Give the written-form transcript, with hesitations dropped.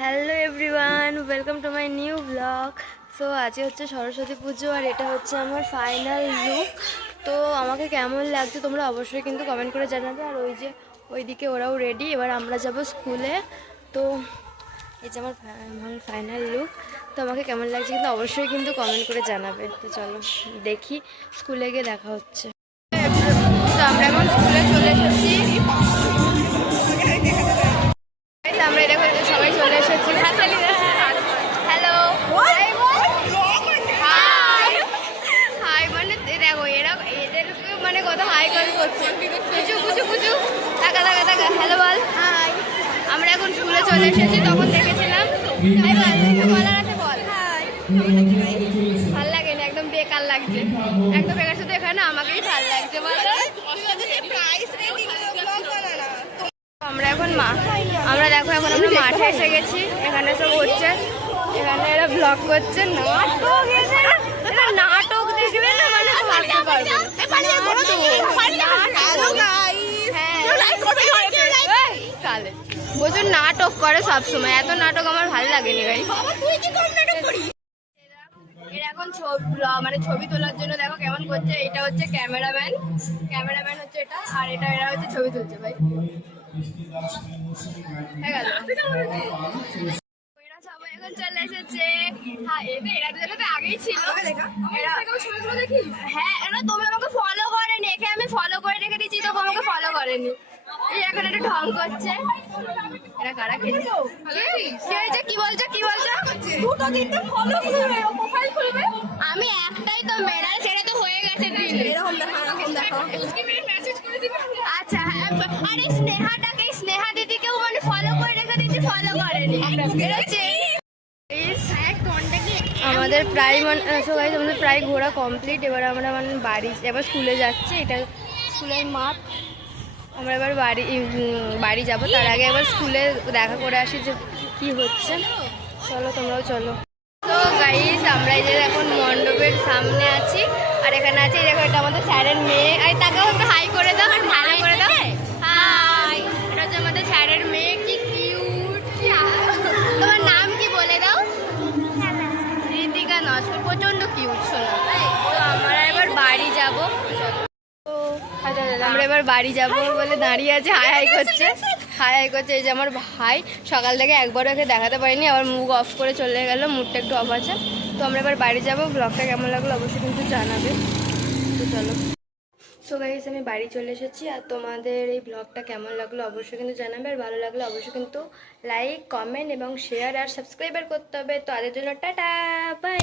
Hello everyone, welcome to my new blog. So আজকে হচ্ছে সরস্বতী পুজো আর এটা হচ্ছে আমার ফাইনাল লুক। তো আমাকে কেমন লাগছে তোমরা অবশ্যই কিন্তু কমেন্ট করে জানাবে। আর ওই যে ওইদিকে ওরাও রেডি, এবার আমরা যাব স্কুলে। তো এই যে আমার ফাইনাল লুক। তো আমাকে কেমন লাগছে কিন্তু অবশ্যই কিন্তু কমেন্ট করে জানাবে। তো চলো দেখি, স্কুলে গিয়ে দেখা হচ্ছে। তো আমরা এখন স্কুলে চলে এসেছি। আমরা দেখো সবাই চলে এসেছি। হ্যালো, হাই হাই মানে দেখো এরা এদেরকে মানে কত হাই কল করছে। কুচু কুচু কুচু টাকা টাকা টাকা হ্যালো বল। হাই, আমরা এখন স্কুলে চলে এসেছি। তখন দেখেছিলাম কিছু বলার আছে বল। ভাল লাগেনি, একদম বেকার লাগছে, একদম বেকার। শুধু এখানে আমাকেই ভাল লাগছে বলো। আমরা দেখো এখন আমরা মাঠে এসে গেছি। এখানে সব হচ্ছে, এখানে এরা ব্লগ করছে। নাটক দেখবে না মানে ভাবতে পারবে। প্রচুর নাটক করে সবসময়, এত নাটক আমার ভালো লাগেনি ভাই। এরা এখন মানে ছবি তোলার জন্য দেখো কেমন করছে। এটা হচ্ছে ক্যামেরাম্যান হচ্ছে এটা, আর এরা হচ্ছে ছবি তুলছে ভাই। এখন চলে এসেছে। হ্যাঁ এরা দুজনে তো আগেই ছিল। হ্যাঁ তুমি আমাকে ফলো করেনি, একে আমি ফলো করে রেখে দিচ্ছি, তো আমাকে ফলো করেনি। এই এখন একটা ঢং করছে। এরা কারা খেলছে? কি বলছো কি বলছো? আমি একটাই তো মেয়েরা, সেটা তো হয়ে গেছে। আচ্ছা আরে স্নেহা দিদিকেও মানে ফলো করে রেখে দিচ্ছি, ফলো করেনি। আমাদের প্রায় আমাদের প্রায় ঘোরা কমপ্লিট। এবার আমরা মানে এবার স্কুলে যাচ্ছি। এটা স্কুলের মাঠ। আমরা এবার বাড়ি যাব। তার আগে এবার স্কুলে দেখা করে আসি যে কি হচ্ছে। চলো তোমরাও চলো। তো গাইস আমরা এই যে এখন মণ্ডপের সামনে আছি, আর এখানে আছে দেখো এটা আমাদের স্যারের মেয়ে। আর তাকেও একটু হাই করে দাও, হাই করে দাও। হাই, এটা হচ্ছে আমাদের স্যারের মেয়ে। কি কিউট। তোমার নাম কি বলে দাও? ঋতিকা নস্কর, প্রচন্ড কিউট শোনা। তো আমরা এবার বাড়ি যাব। আমরা এবার বাড়ি যাব বলে দাঁড়িয়ে আছে, হাই হাই করছে। এই যে আমার ভাই, সকাল থেকে একবারও একে দেখাতে পারিনি, আবার মুখ অফ করে চলে গেল, মুডটা একটু অফ আছে। তো আমরা এবার বাড়ি যাব। ব্লগটা কেমন লাগলো অবশ্যই কিন্তু জানাবে। তো চলো। সো গাইস আমি বাড়ি চলে এসেছি, আর তোমাদের এই ব্লগটা কেমন লাগলো অবশ্যই কিন্তু জানাবে। আর ভালো লাগলো অবশ্যই কিন্তু লাইক, কমেন্ট এবং শেয়ার আর সাবস্ক্রাইবার করতে হবে। তো তাদের জন্য টাটা বাই।